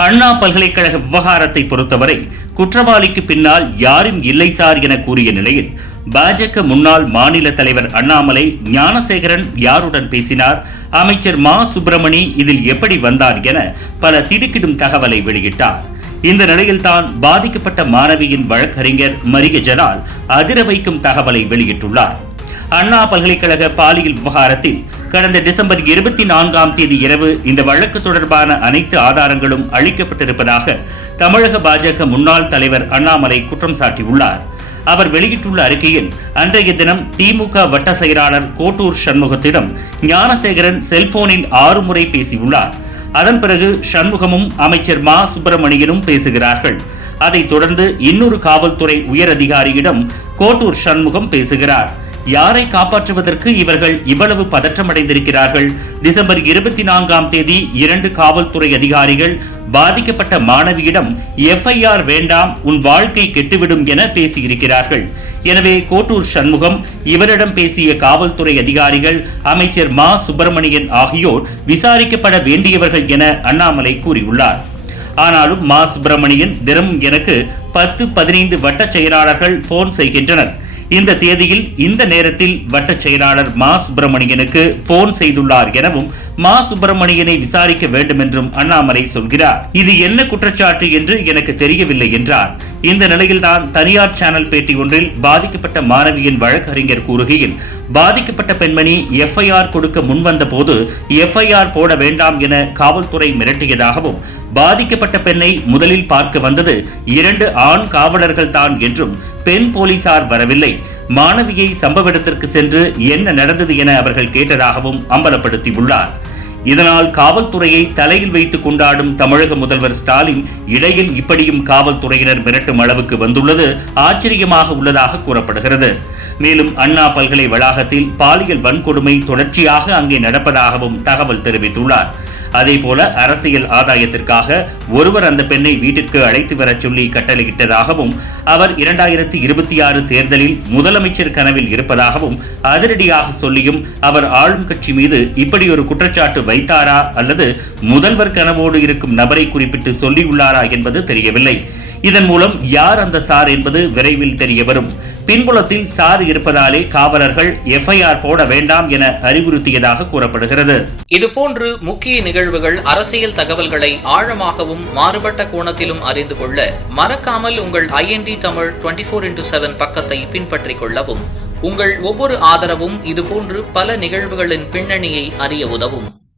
அண்ணா பல்கலைக்கழக விவகாரத்தை பொறுத்தவரை குற்றவாளிக்கு பின்னால் யாரும் இல்லை சார் என கூறிய நிலையில் பாஜக முன்னாள் மாநில தலைவர் அண்ணாமலை ஞானசேகரன் யாருடன் பேசினார்? அமைச்சர் மா. சுப்பிரமணி இதில் எப்படி வந்தார் என பல திடுக்கிடும் தகவலை வெளியிட்டார். இந்த நிலையில்தான் பாதிக்கப்பட்ட மாணவியின் வழக்கறிஞர் மரியஜனால் அதிர வைக்கும் தகவலை வெளியிட்டுள்ளார். அண்ணா பல்கலைக்கழக பாலியல் விவகாரத்தில் கடந்த டிசம்பர் இருபத்தி நான்காம் தேதி இரவு இந்த வழக்கு தொடர்பான அனைத்து ஆதாரங்களும் அளிக்கப்பட்டிருப்பதாக தமிழக பாஜக முன்னாள் தலைவர் அண்ணாமலை குற்றம் சாட்டியுள்ளார். அவர் வெளியிட்டுள்ள அறிக்கையில் அன்றைய தினம் திமுக வட்ட செயலாளர் கோட்டூர் சண்முகத்திடம் ஞானசேகரன் செல்போனில் ஆறு முறை பேசியுள்ளார். அதன் பிறகு சண்முகமும் அமைச்சர் மா. சுப்பிரமணியனும் பேசுகிறார்கள். அதைத் தொடர்ந்து இன்னொரு காவல்துறை உயர் அதிகாரியிடம் கோட்டூர் சண்முகம் பேசுகிறார். யாரை காப்பாற்றுவதற்கு இவர்கள் இவ்வளவு பதற்றமடைந்திருக்கிறார்கள்? டிசம்பர் இருபத்தி நான்காம் தேதி இரண்டு காவல்துறை அதிகாரிகள் பாதிக்கப்பட்ட மாணவியிடம் எஃப்ஐஆர் வேண்டாம் உன் வாழ்க்கை கெட்டுவிடும் என பேசியிருக்கிறார்கள். எனவே கோட்டூர் சண்முகம் இவரிடம் பேசிய காவல்துறை அதிகாரிகள் அமைச்சர் மா. சுப்பிரமணியன் ஆகியோர் விசாரிக்கப்பட வேண்டியவர்கள் என அண்ணாமலை கூறியுள்ளார். ஆனாலும் மா. சுப்பிரமணியன் தினமும் எனக்கு பத்து பதினைந்து வட்டச் செயலாளர்கள் போன் செய்கின்றனர். இந்த தேதியில் இந்த நேரத்தில் வட்ட செயலாளர் மா சுப்பிரமணியனுக்கு போன் செய்துள்ளார் எனவும் மா சுப்பிரமணியனை விசாரிக்க வேண்டும் என்றும் அண்ணாமலை சொல்கிறார். இது என்ன குற்றச்சாட்டு என்று எனக்கு தெரியவில்லை என்றார். இந்த நிலையில்தான் தனியார் சேனல் பேட்டி ஒன்றில் பாதிக்கப்பட்ட மாணவியின் வழக்கறிஞர் கூறுகையில் பாதிக்கப்பட்ட பெண்மணி எஃப்ஐஆர் கொடுக்க முன்வந்த போது எஃப்ஐஆர் போட வேண்டாம் என காவல்துறை மிரட்டியதாகவும் பாதிக்கப்பட்ட பெண்ணை முதலில் பார்க்க வந்தது இரண்டு ஆண் காவலர்கள் தான் என்றும் பெண் போலீசார் வரவில்லை. மாணவியை சம்பவ இடத்திற்கு சென்று என்ன நடந்தது என அவர்கள் கேட்டதாகவும் அம்பலப்படுத்தியுள்ளார். இதனால் காவல்துறையை தலையில் வைத்து கொண்டாடும் தமிழக முதல்வர் ஸ்டாலின் இடையில் இப்படியும் காவல்துறையினர் மிரட்டும் அளவுக்கு வந்துள்ளது ஆச்சரியமாக உள்ளதாக கூறப்படுகிறது. மேலும் அண்ணா பல்கலை வளாகத்தில் பாலியல் வன்கொடுமை தொடர்ச்சியாக அங்கே நடப்பதாகவும் தகவல் தெரிவித்துள்ளார். அதேபோல அரசியல் ஆதாயத்திற்காக ஒருவர் அந்த பெண்ணை வீட்டிற்கு அழைத்து வரச் சொல்லி கட்டளையிட்டதாகவும் அவர் இரண்டாயிரத்தி இருபத்தி ஆறு தேர்தலில் முதலமைச்சர் கனவில் இருப்பதாகவும் அதிரடியாக சொல்லியும் அவர் ஆளும் கட்சி மீது இப்படி ஒரு குற்றச்சாட்டு வைத்தாரா அல்லது முதல்வர் கனவோடு இருக்கும் நபரை குறிப்பிட்டு சொல்லியுள்ளாரா என்பது தெரியவில்லை. இதன் மூலம் யார் அந்த சார் என்பது விரைவில் தெரியவரும் பின்புலத்தில் சார் இருப்பதாலே காவலர்கள் எஃப்ஐஆர் போட வேண்டாம் என அறிவுறுத்தியதாக கூறப்படுகிறது. இதுபோன்று முக்கிய நிகழ்வுகள் அரசியல் தகவல்களை ஆழமாகவும் மாறுபட்ட கோணத்திலும் அறிந்து கொள்ள மறக்காமல் உங்கள் IND Tamil twenty four into seven பக்கத்தை பின்பற்றிக் கொள்ளவும். உங்கள் ஒவ்வொரு ஆதரவும் இதுபோன்று பல நிகழ்வுகளின் பின்னணியை அறிய உதவும்.